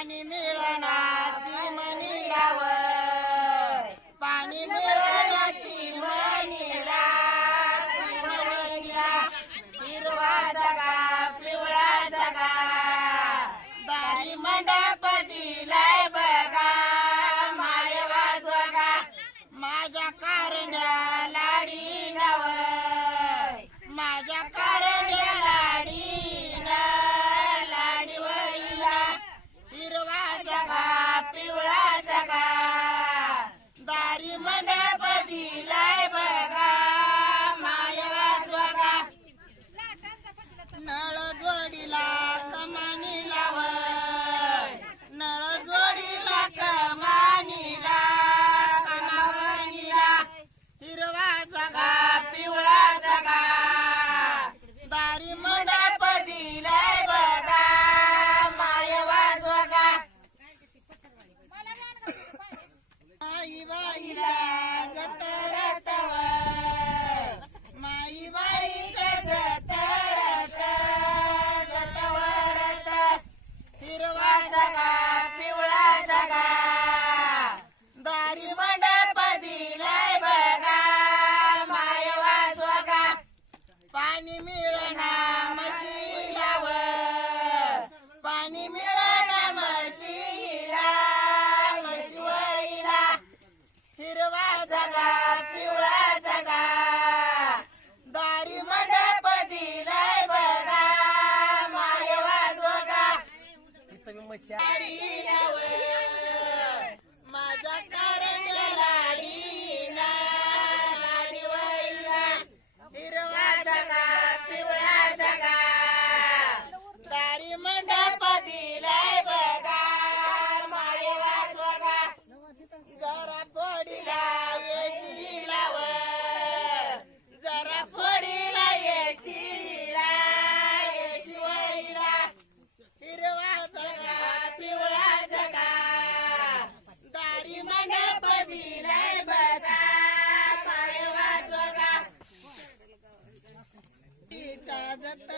animal. माई बाईचा जतरतव माई बाईचा जतरत जतवरत हिरवा जगा पिवळा जगा. दारी मंडप दिलाय बघा मायवा जोगा. पाणी मिळ हिरवा जगा पिवळा जगा. दारी मंडप दिलाय बघा मायवा जोगा. माझ्या कारण casa